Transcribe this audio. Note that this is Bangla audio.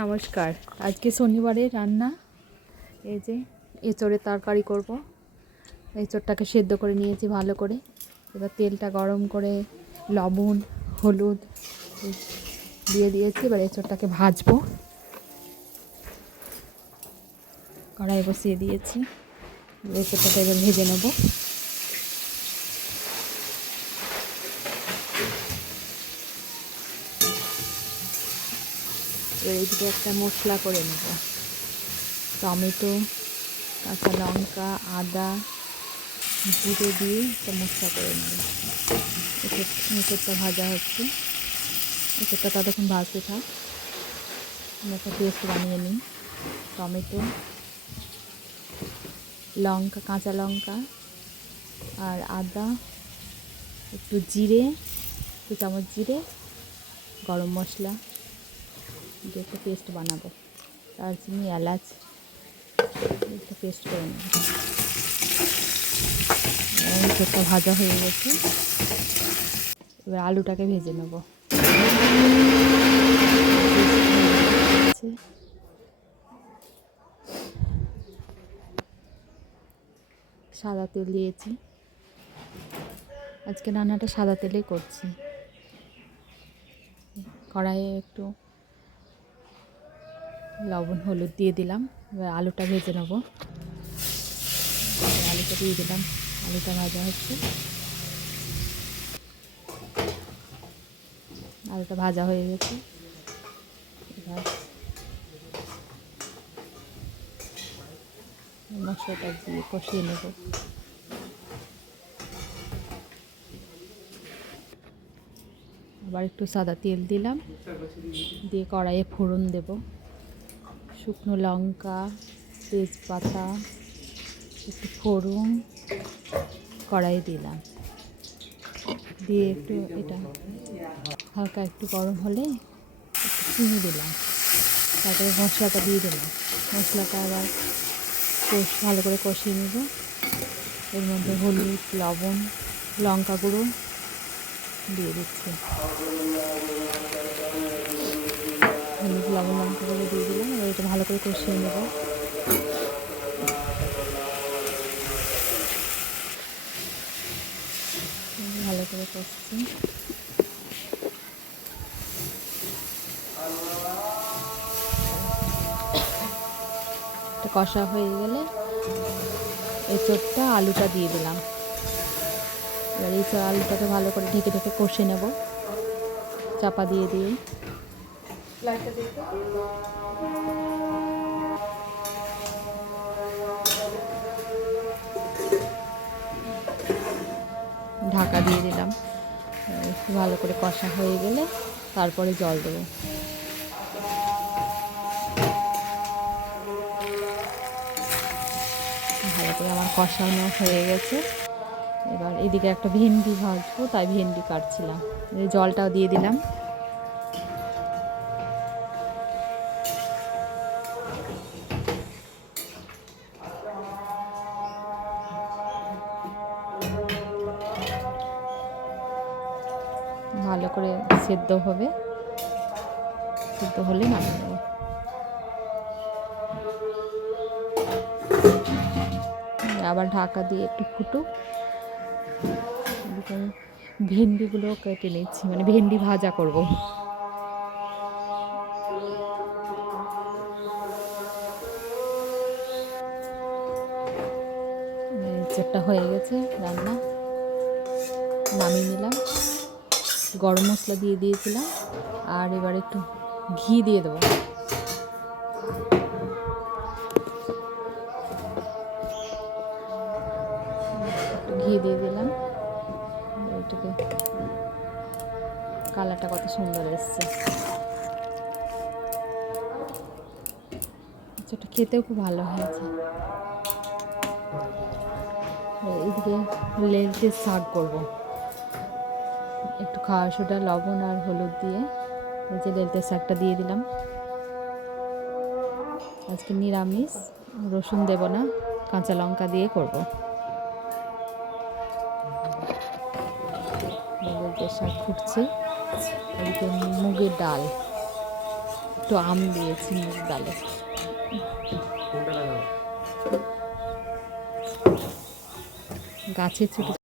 নমস্কার। আজকে শনিবারে রান্না। এই যে এঁচড়ের তরকারি করব। এঁচড়টাকে সেদ্ধ করে নিয়েছি ভালো করে। এবার তেলটা গরম করে লবণ, হলুদ দিয়ে দিয়েছি। এবার এঁচড়টাকে ভাজবো। কড়াই বসিয়ে দিয়েছি। এঁচড়টাকে এবার ভেজে নেব। এবার এইদিকে একটা মশলা করে নেব। টমেটো, কাঁচা লঙ্কা, আদা, জিরে দিয়ে একটা মশলা করে নেব। এঁচড়টা ভাজা হচ্ছে। এঁচড়টা ততক্ষণ ভাজতে থাক। আমি একটা পেস্ট বানিয়ে নিই। টমেটো, লঙ্কা, কাঁচা লঙ্কা আর আদা, একটু জিরে, দু চামচ জিরে, গরম মশলা। দিয়ে একটা পেস্ট বানাবো। দারচিনি, এলাচ, একটা পেস্ট করে নেব। ভাজা হয়ে গেছে। এবার আলুটাকে ভেজে নেব। সাদা তেল দিয়েছি। আজকে রান্নাটা সাদা তেলেই করছি। কড়াইয়ে একটু লবণ, হলুদ দিয়ে দিলাম। এবার আলুটা ভেজে নেব। আলুটা দিয়ে দিলাম। আলুটা ভাজা হচ্ছে। আলুটা ভাজা হয়ে গেছে। এবার মশলাটা দিয়ে কষিয়ে নেব। আবার একটু সাদা তেল দিলাম। দিয়ে কড়াইয়ে ফোড়ন দেব। শুকনো লঙ্কা, তেজপাতা, একটু ফোড়ন, কড়াই দিলাম। দিয়ে একটু এটা হালকা একটু গরম হলে একটু চিনি দিলাম। তারপরে মশলাটা দিয়ে দিলাম। মশলাটা আবার কষ, ভালো করে কষিয়ে নেব। এর মধ্যে হলুদ, লবণ, লঙ্কা গুঁড়ো দিয়ে দিচ্ছি। লবণ লঙ্কা গুঁড়ো দিয়ে দিলাম, এবার এটা ভালো করে কষিয়ে নেব। ভালো করে কষছি। কষা হয়ে গেলে এঁচড়টা আলুটা দিয়ে দিলাম। এবার এই আলুটাকে ভালো করে ঢেকে ঢেকে কষে নেব। চাপা দিয়ে দিয়ে ঢাকা দিয়ে দিলাম। ভালো করে কষা হয়ে গেলে তারপরে জল দেবো। ভালো করে আমার কষানো হয়ে গেছে। এবার এদিকে একটা ভেন্ডি ভাজবো, তাই ভেন্ডি কাটছিলাম। জলটাও দিয়ে দিলাম। ভালো করে সেদ্ধ হবে। সেদ্ধ হলে নামিয়ে নেব। আবার ঢাকা দিয়ে একটু ফুটুক। ভেন্ডিগুলো কেটে নিচ্ছি মানে ভেন্ডি ভাজা করব। চেটটা হয়ে গেছে রান্না। নামিয়ে নিলাম। গরম মশলা দিয়ে দিয়েছিলাম, আর এবার একটু ঘি দিয়ে দেবো। ঘি দিয়ে দিলাম। ওইটাকে কালারটা কত সুন্দর এসছে। সেটা খেতেও খুব ভালো হয়েছে। এদিকে লেলতে শাক করব। একটু খাওয়া সোডা লবণ আর হলুদ দিয়ে ওই যে লেলতে শাকটা দিয়ে দিলাম। আজকে নিরামিষ রসুন দেব না কাঁচা লঙ্কা দিয়ে করব। শাক ফুটছে এদিকে মুগের ডাল একটু আম দিয়েছি মুগ ডালে। গাছের ছোট